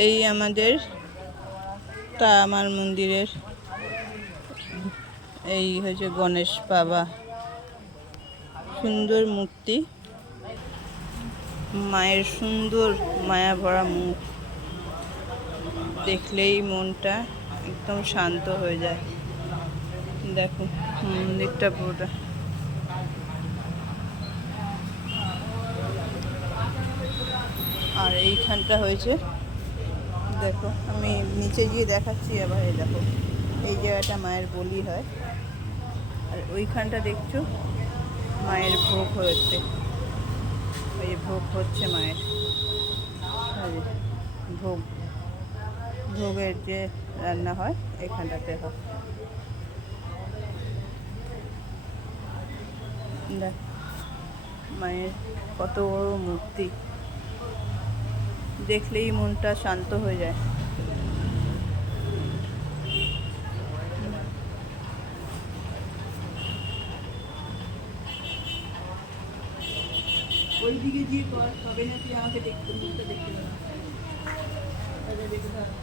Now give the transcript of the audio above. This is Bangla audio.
এই আমাদের আমার মন্দিরের এই হচ্ছে গণেশ বাবা, সুন্দর মূর্তি, মায়ের সুন্দর মায়া ভরা মুখ দেখলেই মনটা একদম শান্ত হয়ে যায়। দেখো মন্দিরটা পুরোটা। আর এইখানটা হয়েছে, দেখো আমি নিচে গিয়ে দেখাচ্ছি আবার। এই দেখো এই জায়গাটা মায়ের বলি হয়, আর ওইখানটা দেখছো মায়ের ভোগ হয়েছে। ওই ভোগ হচ্ছে মায়ের ভোগ, ভোগের যে রান্না হয় এখানটাতে হয়। দেখ মায়ের কত বড় মূর্তি, দেখলেই মনটা শান্ত হয়ে যায়। ওই দিকে গিয়ে কর, তবে না তুই আমাকে দেখতে মুখটা দেখতে পাবি।